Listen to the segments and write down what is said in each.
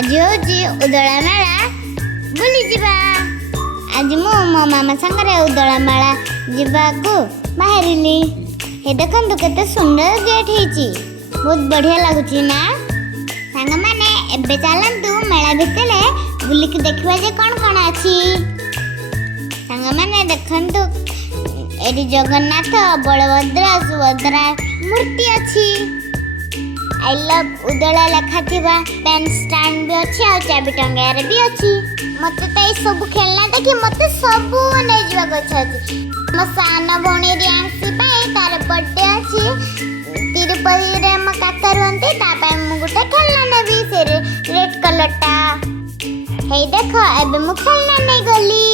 आज हूँ उदला मेला बुली जीवा। आज मो मामा संगे उदला मेला जीवाकू बाहरिली। हे देखंतु केते सुंदर गेट हेची, बहुत बढ़िया लगुची ना। सांग माने एबे चलंतु मेला भितरे बुलिक देखिबा जे कोन कोन अछि। सांग माने देखंतु एडी जगन्नाथ बलभद्र सुभद्रा मूर्ति अछि। आई लव उदला लेखा थिबा पेन स्टैंड भी अछि आ चाबी टंगार भी अछि। मते त ए सब खेलना देखि मते सब नै जीवा गछ अछि। म साना भणी रियांसी पाए तार बर्थडे अछि। तिरुपति रे म काका रहंती ता पाए मु गुटे खेलना नेबी से रेड कलर टा। हे देखो एबे मु खेलना नै गली।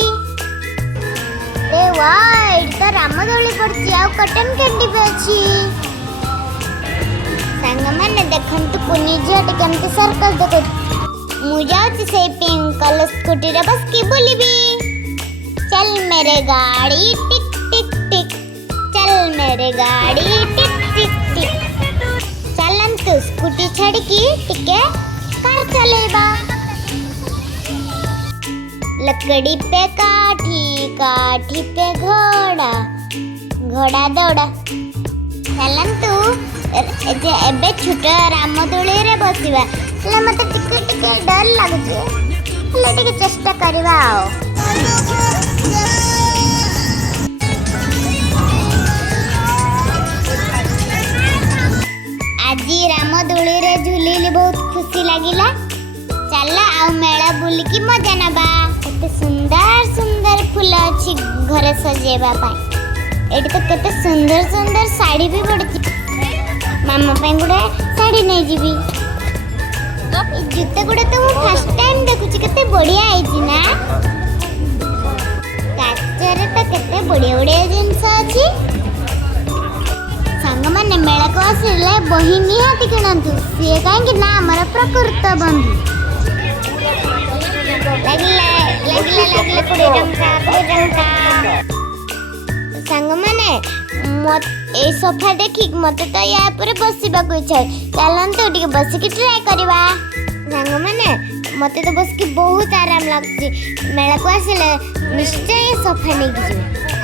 ए वाह इता रामदोली पड़ची आ कटन कैंडी भी अछि। सांग माने देखंतु कुनी झट केमते सर्कल देखो। मु जाउची से पिंक कलर स्कूटी रे बस की बुलीबी। चल मेरे गाड़ी टिक टिक टिक, चल मेरे गाड़ी टिक टिक टिक। चलंतु स्कूटी छड़की टिके कार चलेबा। लकड़ी पे काठी, काठी पे घोड़ा, घोड़ा दौड़ा। चलंतु एबे छोटा रामदोली रे बसिबा। ले मते टिके टिके डर लागुची, ले टिके चेष्टा करबा आओ। आजी रामदोली रे झुलीली बहुत खुशी लागिला। चल आ मेला बुलिकी मजा नबा। एते सुंदर सुंदर फूल अछि घरे सजेबा पाई। एटी तो केते सुंदर सुंदर साड़ी भी पड़ची। मामा पे गुडे साड़ी नै जीबी। ए जूते गुडे तो मु फर्स्ट टाइम देखुची, केते बढ़िया आइची ना। काचरे तो केते बढ़िया बढ़िया जिंस अछि। सांग माने मेला को आसिले बही निहाती किणंतु। से काहे कि ना हमर प्रकृत बंधु। लगले 20 टंका। सांग माने मत ए सोफा देखि मते तो या पर बसिबा को इच्छा। चलंतु टिके बसिकी ट्राई करबा। सांग माने मते तो बस की बहुत आराम लागची। मेला को आसिले निश्चय सोफा नै गिजो।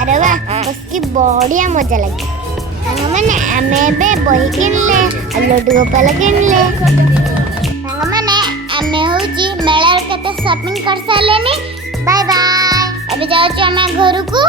अरे वाह बस की बढ़िया मजा लागी। सांग माने आमे बे बही किनले आ लड्डू गोपाल किनले। सांग माने आमे होची मेला केते शॉपिंग कर सालेनी। Bye bye. अबे जाउची आमे घर को।